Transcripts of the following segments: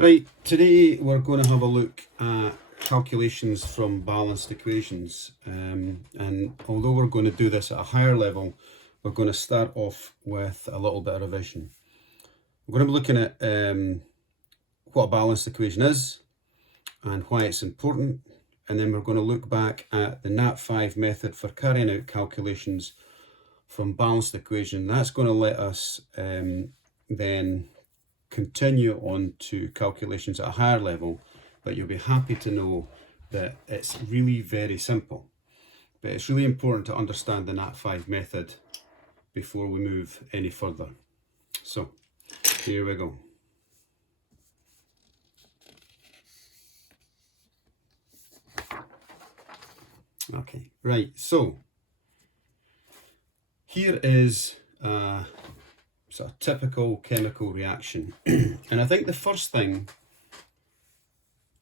Right, today we're going to have a look at calculations from balanced equations, and although we're going to do this at a higher level, we're going to start off with a little bit of revision. We're going to be looking at what a balanced equation is and why it's important, and then we're going to look back at the NAT5 method for carrying out calculations from balanced equation. That's going to let us then continue on to calculations at a higher level, but you'll be happy to know that it's really very simple. But it's really important to understand the NAT5 method before we move any further. So here we go. Okay, right, so here is sort of typical chemical reaction. And I think the first thing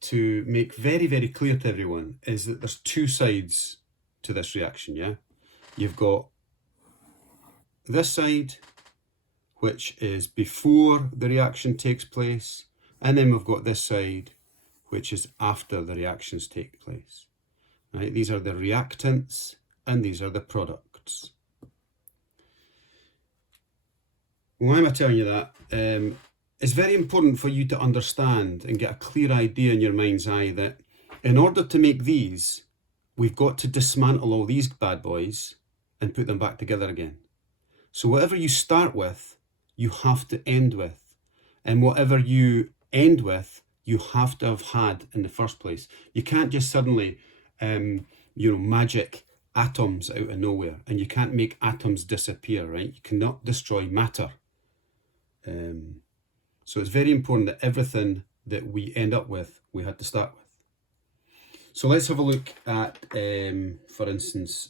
to make very, very clear to everyone is that there's two sides to this reaction, yeah? You've got this side, which is before the reaction takes place, and then we've got this side, which is after the reactions take place. Right? These are the reactants, and these are the products. Why am I telling you that? It's very important for you to understand and get a clear idea in your mind's eye that in order to make these, we've got to dismantle all these bad boys and put them back together again. So whatever you start with, you have to end with. And whatever you end with, you have to have had in the first place. You can't just suddenly, magic atoms out of nowhere, and you can't make atoms disappear, right? You cannot destroy matter. So it's very important that everything that we end up with, we had to start with. So let's have a look at, for instance,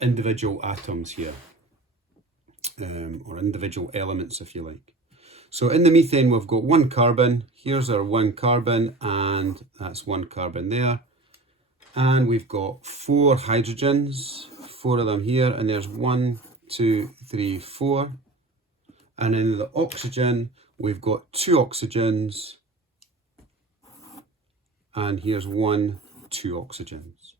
individual atoms here, or individual elements, if you like. So in the methane, we've got one carbon. Here's our one carbon, and that's one carbon there. And we've got four hydrogens, four of them here, and there's 1, 2, 3, 4. And in the oxygen, we've got two oxygens, and here's 1, 2 oxygens.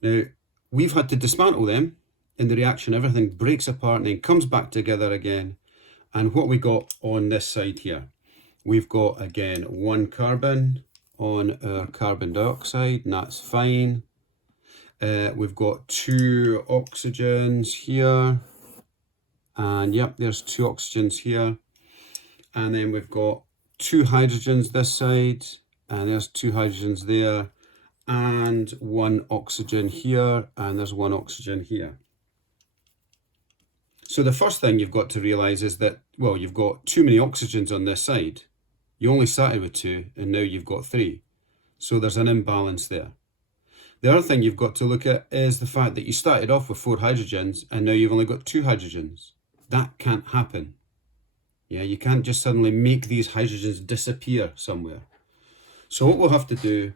Now, we've had to dismantle them in the reaction. Everything breaks apart and then comes back together again. And what we got on this side here, we've got, again, one carbon on our carbon dioxide, and that's fine. We've got two oxygens here. And yep, there's two oxygens here. And then we've got two hydrogens this side, and there's two hydrogens there, and one oxygen here, and there's one oxygen here. So the first thing you've got to realize is that, well, you've got too many oxygens on this side. You only started with 2, and now you've got 3. So there's an imbalance there. The other thing you've got to look at is the fact that you started off with 4 hydrogens, and now you've only got 2 hydrogens. That can't happen. Yeah, you can't just suddenly make these hydrogens disappear somewhere. So what we'll have to do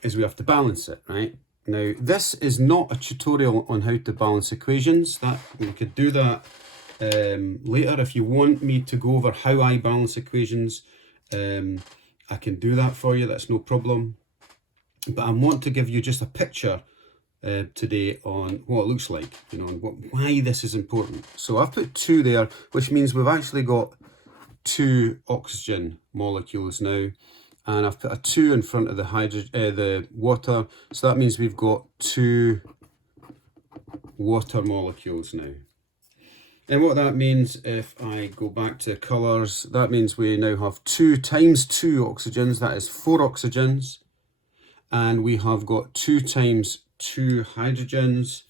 is we have to balance it, right? Now, this is not a tutorial on how to balance equations. That we could do that later. If you want me to go over how I balance equations, I can do that for you. That's no problem. But I want to give you just a picture today on what it looks like, and why this is important. So I've put 2 there, which means we've actually got 2 oxygen molecules now, and I've put a 2 in front of the water, so that means we've got 2 water molecules now. And what that means, if I go back to colours, that means we now have 2 times 2 oxygens, that is 4 oxygens, and we have got 2 times 2 hydrogens.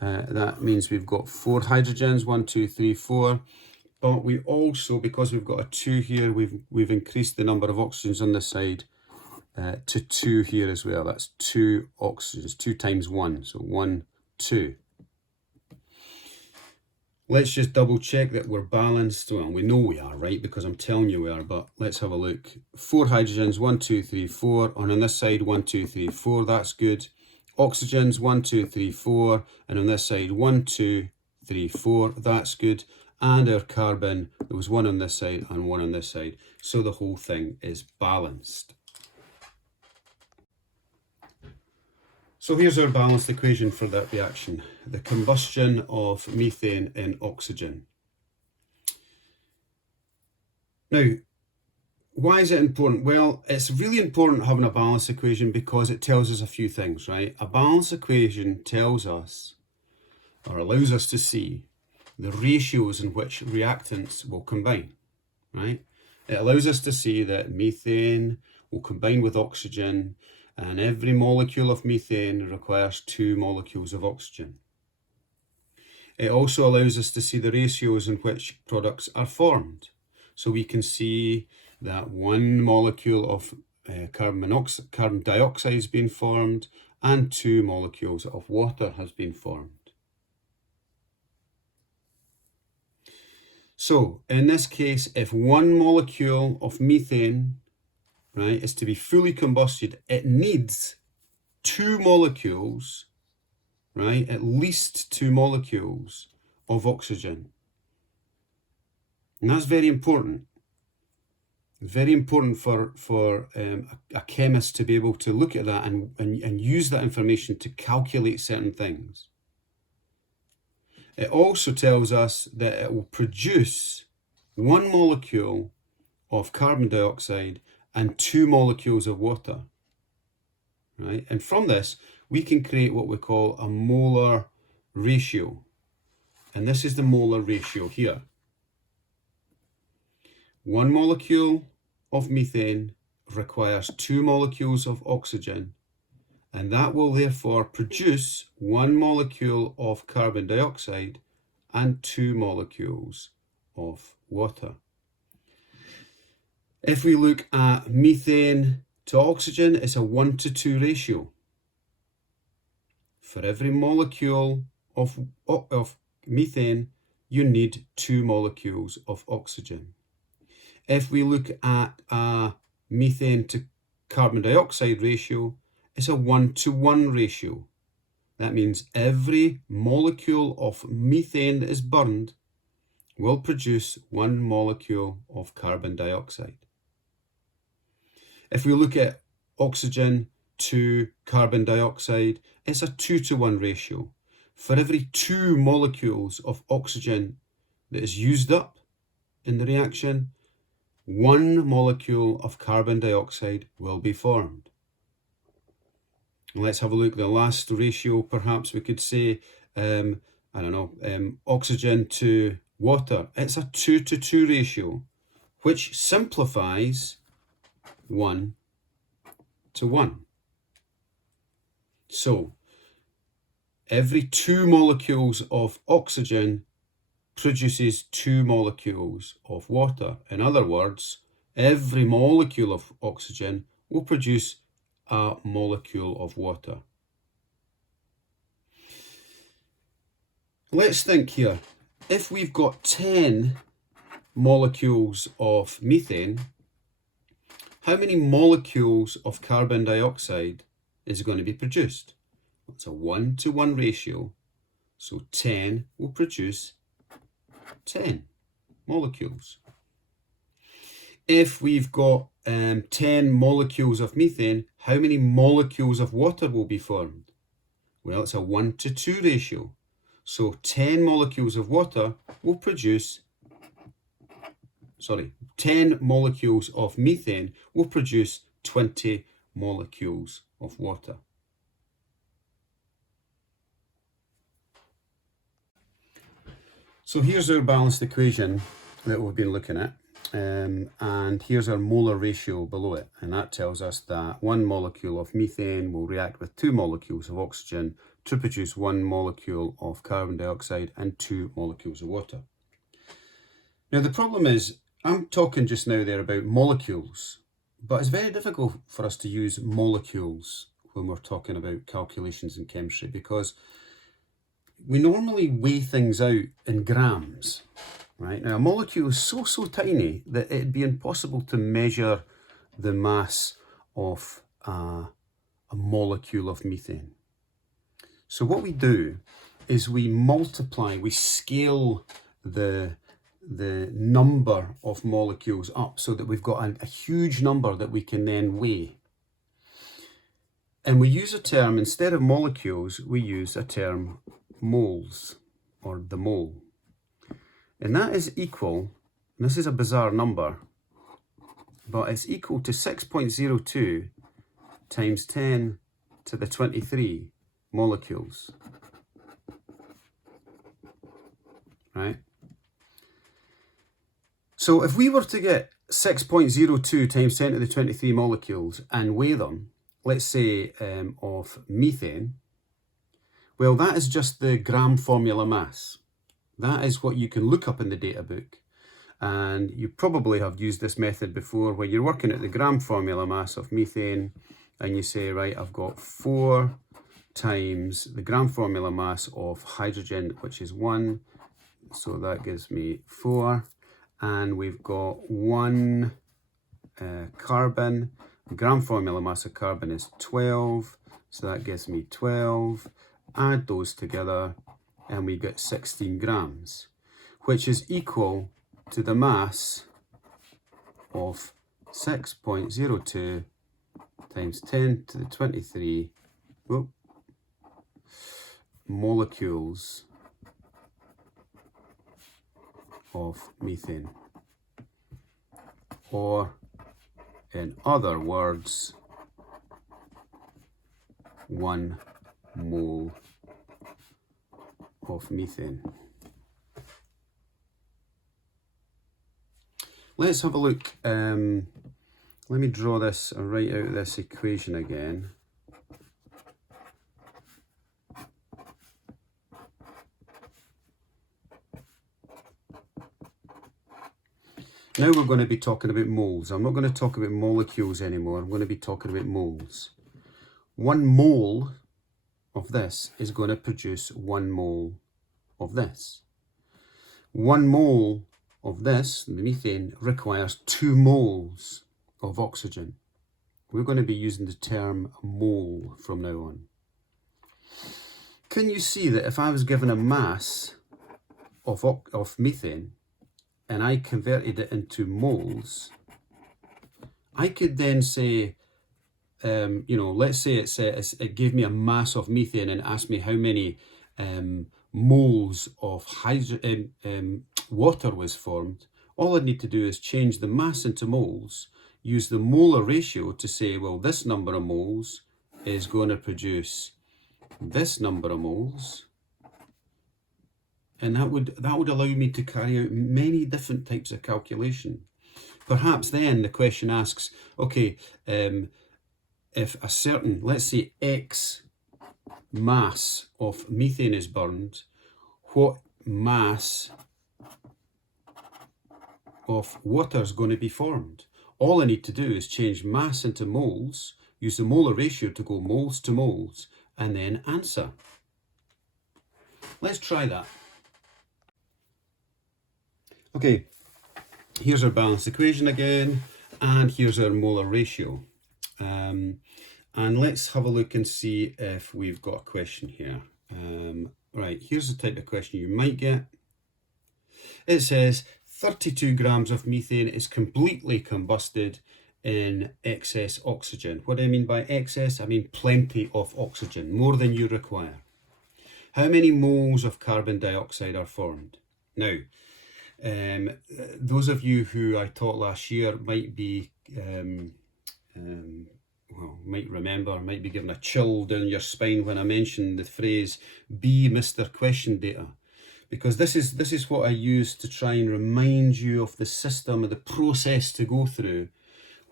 That means we've got 4 hydrogens, 1, 2, 3, 4. But we also, because we've got a 2 here, we've increased the number of oxygens on this side to 2 here as well. That's 2 oxygens, 2 times 1, so 1, 2. Let's just double check that we're balanced. Well, we know we are, right? Because I'm telling you we are, but let's have a look. 4 hydrogens, 1, 2, 3, 4. And on this side, 1, 2, 3, 4. That's good. Oxygens, 1, 2, 3, 4. And on this side, 1, 2, 3, 4. That's good. and our carbon, there was one on this side and one on this side, so the whole thing is balanced. So here's our balanced equation for that reaction, the combustion of methane in oxygen. Now, why is it important? Well, it's really important having a balanced equation because it tells us a few things, right? A balanced equation tells us, or allows us to see, the ratios in which reactants will combine, right? It allows us to see that methane will combine with oxygen, and every molecule of methane requires 2 molecules of oxygen. It also allows us to see the ratios in which products are formed. So we can see that 1 molecule of carbon dioxide has been formed and 2 molecules of water has been formed. So in this case, if 1 molecule of methane, right, is to be fully combusted, it needs 2 molecules, right, at least 2 molecules of oxygen. And that's very important. It's very important for a chemist to be able to look at that and use that information to calculate certain things. It also tells us that it will produce 1 molecule of carbon dioxide and 2 molecules of water, right? And from this, we can create what we call a molar ratio. And this is the molar ratio here. 1 molecule of methane requires 2 molecules of oxygen, and that will therefore produce 1 molecule of carbon dioxide and 2 molecules of water. If we look at methane to oxygen, it's a 1:2 ratio. For every molecule of methane, you need 2 molecules of oxygen. If we look at a methane to carbon dioxide ratio, it's a 1:1 ratio. That means every molecule of methane that is burned will produce 1 molecule of carbon dioxide. If we look at oxygen to carbon dioxide, it's a 2:1 ratio. For every 2 molecules of oxygen that is used up in the reaction, 1 molecule of carbon dioxide will be formed. Let's have a look at the last ratio. Perhaps we could say, oxygen to water. It's a 2:2 ratio, which simplifies 1:1. So every 2 molecules of oxygen produces 2 molecules of water. In other words, every molecule of oxygen will produce a molecule of water. Let's think here. If we've got 10 molecules of methane, how many molecules of carbon dioxide is going to be produced? It's a 1:1 ratio, so 10 will produce 10 molecules. If we've got 10 molecules of methane, how many molecules of water will be formed? Well, it's a 1:2 ratio. So 10 molecules of water will produce, 10 molecules of methane will produce 20 molecules of water. So here's our balanced equation that we've been looking at. And here's our molar ratio below it, and that tells us that 1 molecule of methane will react with 2 molecules of oxygen to produce 1 molecule of carbon dioxide and 2 molecules of water. Now the problem is, I'm talking just now there about molecules, but it's very difficult for us to use molecules when we're talking about calculations in chemistry, because we normally weigh things out in grams. Right? Now, a molecule is so tiny that it'd be impossible to measure the mass of a molecule of methane. So what we do is we multiply, we scale the the number of molecules up so that we've got a huge number that we can then weigh. And we use a term, instead of molecules, we use a term moles, or the mole. And that is equal, and this is a bizarre number, but it's equal to 6.02 times 10 to the 23 molecules, right? So if we were to get 6.02 times 10 to the 23 molecules and weigh them, let's say of methane, well, that is just the gram formula mass. That is what you can look up in the data book. And you probably have used this method before, where you're working at the gram formula mass of methane, and you say, right, I've got 4 times the gram formula mass of hydrogen, which is 1. So that gives me 4. And we've got 1 carbon. The gram formula mass of carbon is 12. So that gives me 12. Add those together, and we get 16 grams, which is equal to the mass of 6.02 times 10 to the 23 molecules of methane. Or, in other words, 1 mole of methane. Let's have a look. Let me draw this and write out this equation again. Now we're going to be talking about moles. I'm not going to talk about molecules anymore. I'm going to be talking about moles. 1 mole of this is going to produce 1 mole of this. 1 mole of this, the methane, requires 2 moles of oxygen. We're going to be using the term mole from now on. Can you see that if I was given a mass of methane and I converted it into moles, I could then say, let's say it gave me a mass of methane and asked me how many moles of water was formed. All I need to do is change the mass into moles, use the molar ratio to say, well, this number of moles is going to produce this number of moles. And that would allow me to carry out many different types of calculation. Perhaps then the question asks, okay, if a certain, let's say X mass of methane is burned, what mass of water is going to be formed? All I need to do is change mass into moles, use the molar ratio to go moles to moles, and then answer. Let's try that. Okay, here's our balanced equation again, and here's our molar ratio. And let's have a look and see if we've got a question here. Right, here's the type of question you might get. It says 32 grams of methane is completely combusted in excess oxygen. What do I mean by excess? I mean plenty of oxygen, more than you require. How many moles of carbon dioxide are formed? Now, those of you who I taught last year might be, might remember, might be given a chill down your spine when I mentioned the phrase, be Mr. Question Data. Because this is what I use to try and remind you of the system, of the process to go through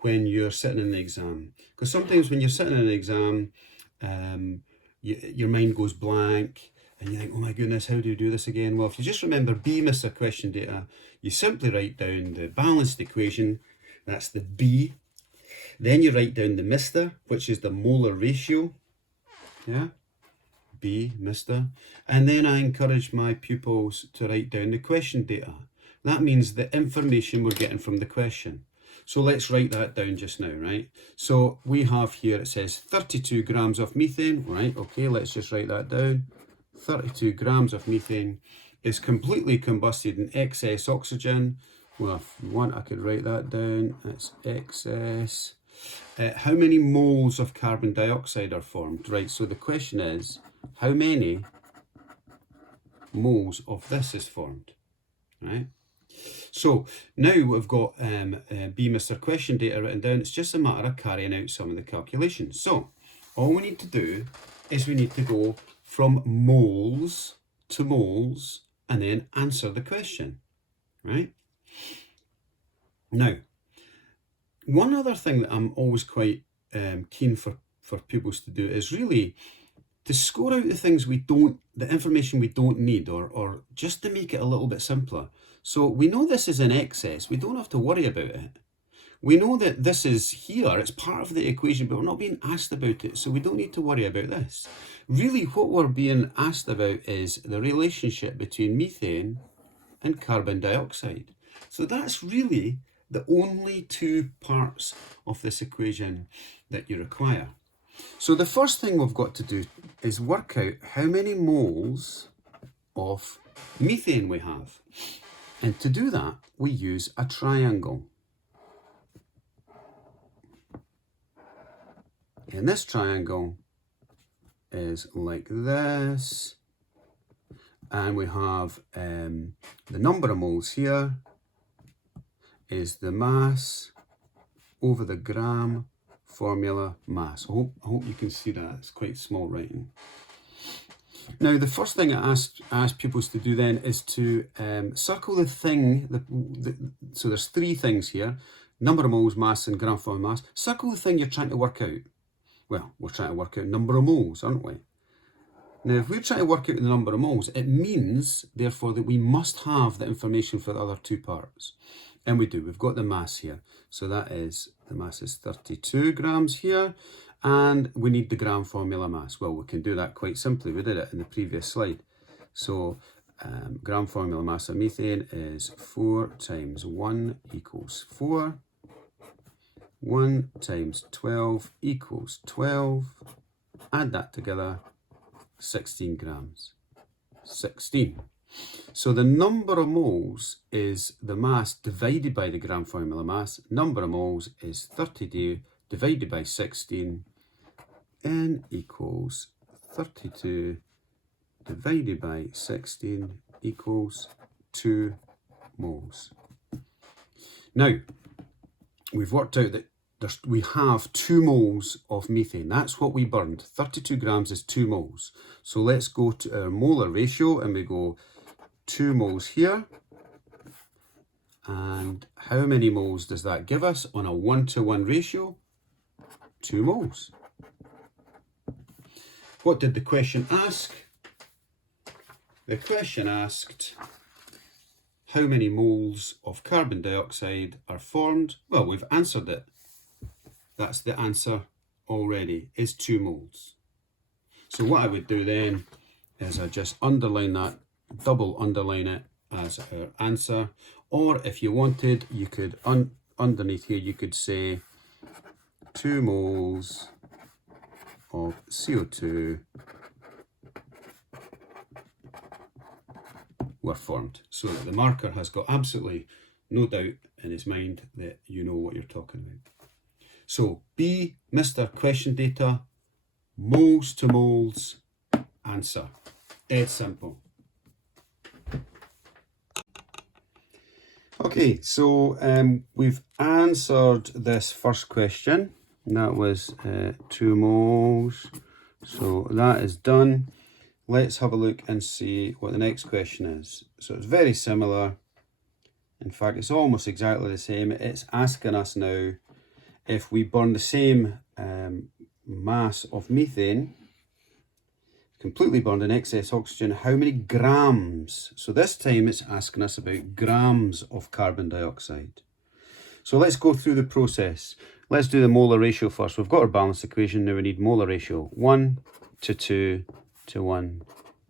when you're sitting in the exam. Because sometimes when you're sitting in an exam, your mind goes blank, and you think, oh my goodness, how do you do this again? Well, if you just remember B, Mr. Question Data, you simply write down the balanced equation, that's the B. Then you write down the Mr, which is the molar ratio. Yeah, B, Mr. And then I encourage my pupils to write down the question data. That means the information we're getting from the question. So let's write that down just now, right? So we have here, it says 32 grams of methane, right? Okay, let's just write that down. 32 grams of methane is completely combusted in excess oxygen. Well, if you want, I could write that down. It's excess. How many moles of carbon dioxide are formed? Right, so the question is, how many moles of this is formed? Right? So now we've got B Mr. Question data written down. It's just a matter of carrying out some of the calculations. So all we need to do is we need to go from moles to moles and then answer the question, right? Now, one other thing that I'm always quite keen for pupils to do is really to score out the things we don't, the information we don't need, or just to make it a little bit simpler. So we know this is in excess, we don't have to worry about it. We know that this is here, it's part of the equation, but we're not being asked about it, so we don't need to worry about this. Really, what we're being asked about is the relationship between methane and carbon dioxide. So that's really the only two parts of this equation that you require. So the first thing we've got to do is work out how many moles of methane we have. And to do that, we use a triangle. And this triangle is like this. And we have the number of moles here is the mass over the gram formula mass. I hope you can see that. It's quite small writing. Now, the first thing I ask pupils to do then is to circle the thing. So there's three things here: number of moles, mass, and gram formula mass. Circle the thing you're trying to work out. Well, we're trying to work out number of moles, aren't we? Now, if we're trying to work out the number of moles, it means, therefore, that we must have the information for the other two parts. And we do. We've got the mass here. So that is, the mass is 32 grams here. And we need the gram formula mass. Well, we can do that quite simply. We did it in the previous slide. So gram formula mass of methane is 4 times 1 equals 4. 1 times 12 equals 12. Add that together, 16 grams. 16. So the number of moles is the mass divided by the gram formula mass. Number of moles is 32 divided by 16. N equals 32 divided by 16 equals 2 moles. Now, we've worked out that we have 2 moles of methane. That's what we burned. 32 grams is 2 moles. So let's go to our molar ratio and we go 2 moles here. And how many moles does that give us on a 1-to-1 ratio? 2 moles. What did the question ask? The question asked, how many moles of carbon dioxide are formed? Well, we've answered it. That's the answer already, is 2 moles. So what I would do then is I just underline that, double underline it as our answer. Or if you wanted, you could, underneath here, you could say 2 moles of CO2 were formed, so that the marker has got absolutely no doubt in his mind that you know what you're talking about. So B, Mr. Question data, moles to moles, answer. Dead simple. Okay, so we've answered this first question. And that was 2 moles. So that is done. Let's have a look and see what the next question is. So it's very similar. In fact, it's almost exactly the same. It's asking us now, if we burn the same mass of methane, completely burned in excess oxygen, how many grams? So this time it's asking us about grams of carbon dioxide. So let's go through the process. Let's do the molar ratio first. We've got our balanced equation. Now we need molar ratio 1 to 2 to 1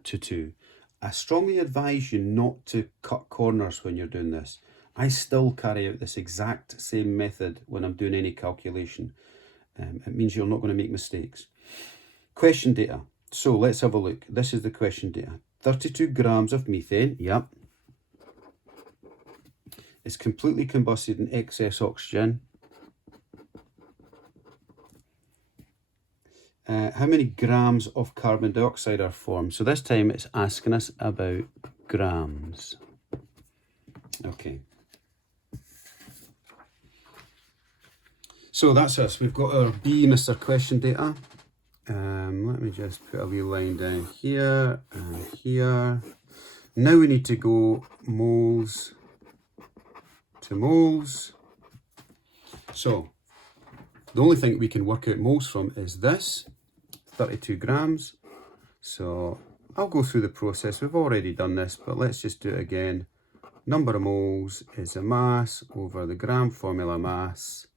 to 2. I strongly advise you not to cut corners when you're doing this. I still carry out this exact same method when I'm doing any calculation. It means you're not going to make mistakes. Question data. So let's have a look. This is the question data. 32 grams of methane, yep. It's completely combusted in excess oxygen. How many grams of carbon dioxide are formed? So this time it's asking us about grams. Okay. So that's us. We've got our B Mr. Question data. Let me just put a wee line down here and here. Now we need to go moles to moles. So the only thing we can work out moles from is this, 32 grams. So I'll go through the process. We've already done this, but let's just do it again. Number of moles is the mass over the gram formula mass.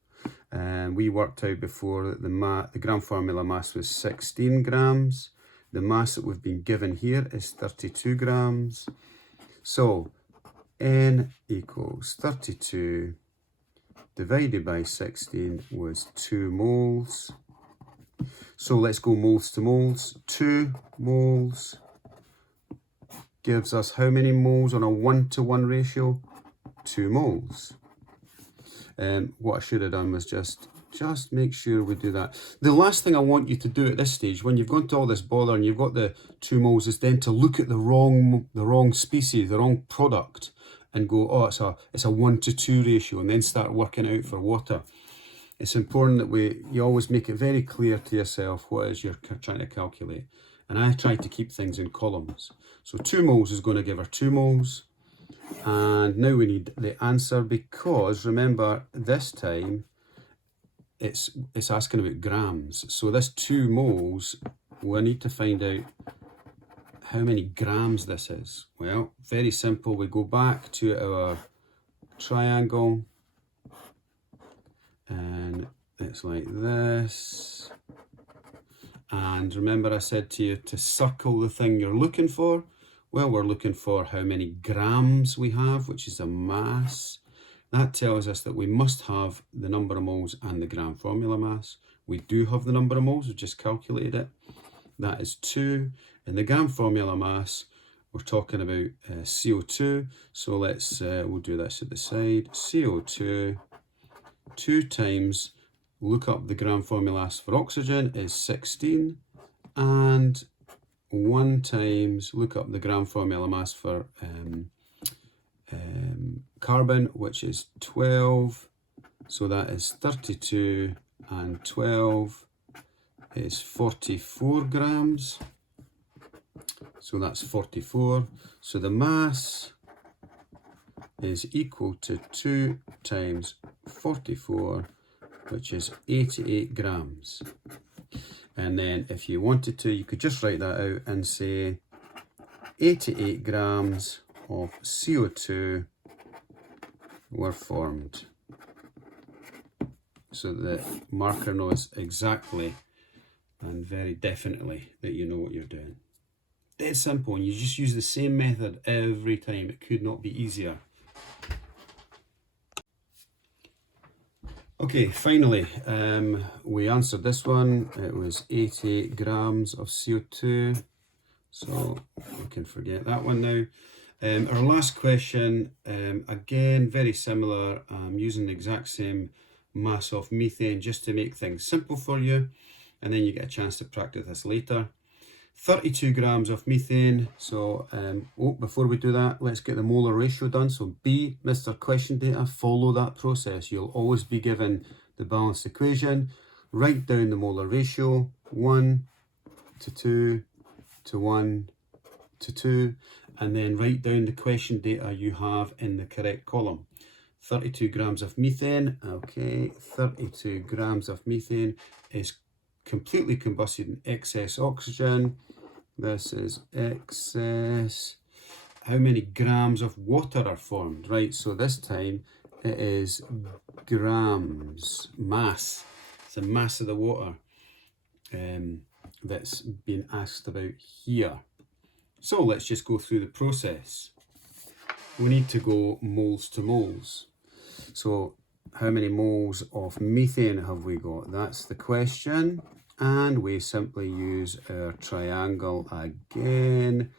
And we worked out before that the gram formula mass was 16 grams. The mass that we've been given here is 32 grams. So N equals 32 divided by 16 was 2 moles. So let's go moles to moles. 2 moles gives us how many moles on a 1-to-1 ratio? 2 moles. What I should have done was just make sure we do that. The last thing I want you to do at this stage, when you've gone to all this bother and you've got the 2 moles, is then to look at the wrong species, the wrong product, and go, oh, it's a 1-to-2 ratio, and then start working out for water. It's important that you always make it very clear to yourself what it is you're trying to calculate. And I try to keep things in columns. So 2 moles is going to give her 2 moles. And now we need the answer, because remember this time it's asking about grams. So this 2 moles, we need to find out how many grams this is. Well, very simple. We go back to our triangle and it's like this. And remember I said to you to circle the thing you're looking for. Well, we're looking for how many grams we have, which is a mass. That tells us that we must have the number of moles and the gram formula mass. We do have the number of moles, we just calculated it. That is 2. And the gram formula mass, we're talking about CO2. So let's, we'll do this at the side. CO2, 2 times, look up the gram formula mass for oxygen is 16. And 1 times, look up the gram formula mass for carbon, which is 12. So that is 32 and 12 is 44 grams. So that's 44. So the mass is equal to 2 times 44, which is 88 grams. And then if you wanted to, you could just write that out and say 88 grams of CO2 were formed. So the marker knows exactly and very definitely that you know what you're doing. Dead simple, and you just use the same method every time. It could not be easier. Okay, finally, we answered this one. It was 88 grams of CO2. So we can forget that one now. Our last question, again, very similar. I'm using the exact same mass of methane just to make things simple for you. And then you get a chance to practice this later. 32 grams of methane. So before we do that, let's get the molar ratio done. So B, Mr. Question data, follow that process. You'll always be given the balanced equation. Write down the molar ratio, 1 to 2 to 1 to 2, and then write down the question data you have in the correct column. 32 grams of methane. Okay, 32 grams of methane is completely combusted in excess oxygen. This is excess. How many grams of water are formed? Right, so this time it is grams, mass. It's the mass of the water that's been asked about here. So let's just go through the process. We need to go moles to moles. So how many moles of methane have we got? That's the question. And we simply use our triangle again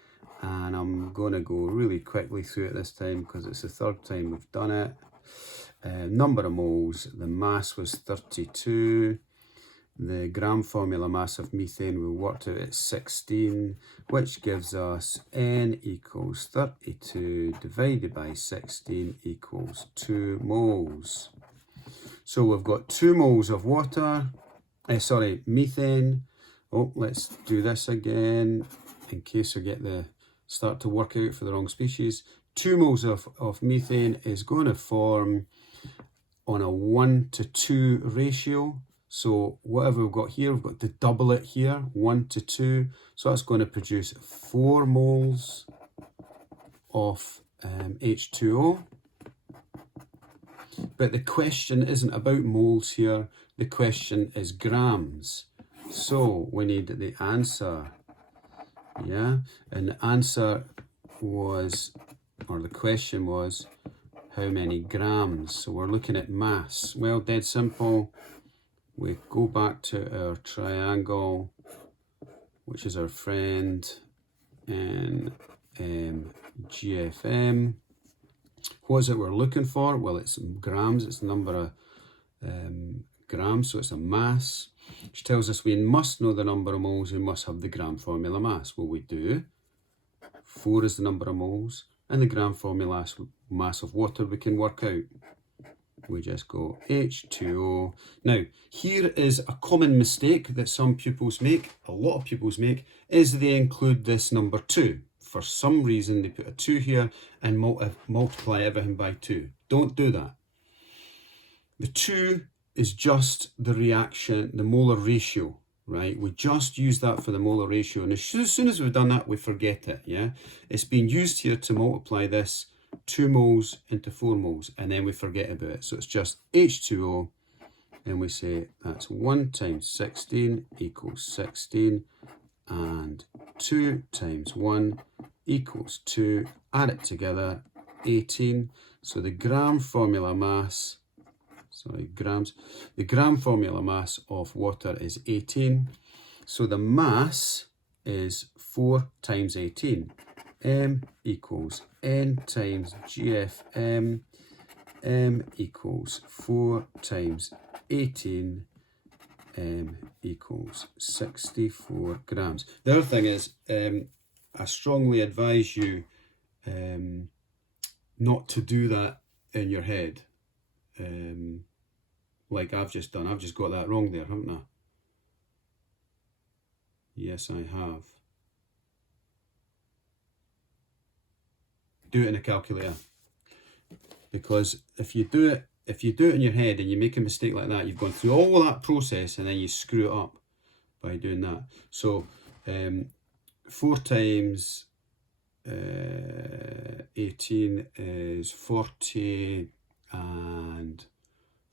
and I'm going to go really quickly through it this time because it's the third time we've done it. Number of moles, the mass was 32. The gram formula mass of methane we worked out at 16, which gives us N equals 32 divided by 16 equals 2 moles. So we've got 2 moles of water, methane. Oh, let's do this again in case we start to work out for the wrong species. 2 moles of methane is going to form on a 1:2 ratio. So whatever we've got here, we've got to double it here, 1:2. So that's going to produce 4 moles of H2O. But the question isn't about moles here. The question is grams. So we need the answer. Yeah, and the answer was, or the question was, how many grams? So we're looking at mass. Well, dead simple. We go back to our triangle, which is our friend, and GFM. What is it we're looking for? Well, it's grams. It's the number of grams, so it's a mass, which tells us we must know the number of moles. We must have the gram formula mass. Well, we do. 4 is the number of moles, and the gram formula mass of water we can work out. We just go H2O. Now, here is a common mistake that some pupils make, a lot of pupils make, is they include this number 2. For some reason, they put a 2 here and multiply everything by 2. Don't do that. The 2 is just the reaction, the molar ratio, right? We just use that for the molar ratio. And as soon as we've done that, we forget it, yeah? It's been used here to multiply this 2 moles into 4 moles, and then we forget about it. So it's just H2O, and we say that's 1 times 16 equals 16, and 2 times 1 equals 2. Add it together, 18. So the gram formula mass, the gram formula mass of water is 18. So the mass is 4 times 18. M equals N times GFM. M equals 4 times 18. M equals 64 grams. The other thing is, I strongly advise you not to do that in your head. Like I've just done. I've just got that wrong there, haven't I? Yes, I have. Do it in a calculator, because if you do it in your head and you make a mistake like that, you've gone through all that process and then you screw it up by doing that. So 4 times 18 is 40, and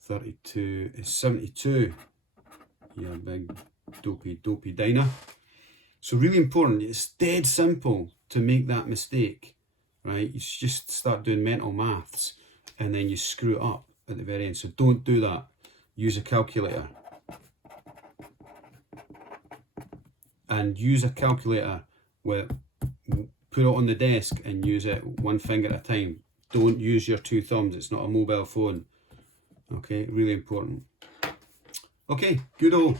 32 is 72. You big dopey diner. So really important. It's dead simple to make that mistake, right? You just start doing mental maths and then you screw it up at the very end. So don't do that. Use a calculator. And use a calculator put it on the desk and use it 1 finger at a time. Don't use your 2 thumbs. It's not a mobile phone. Okay, really important. Okay, good.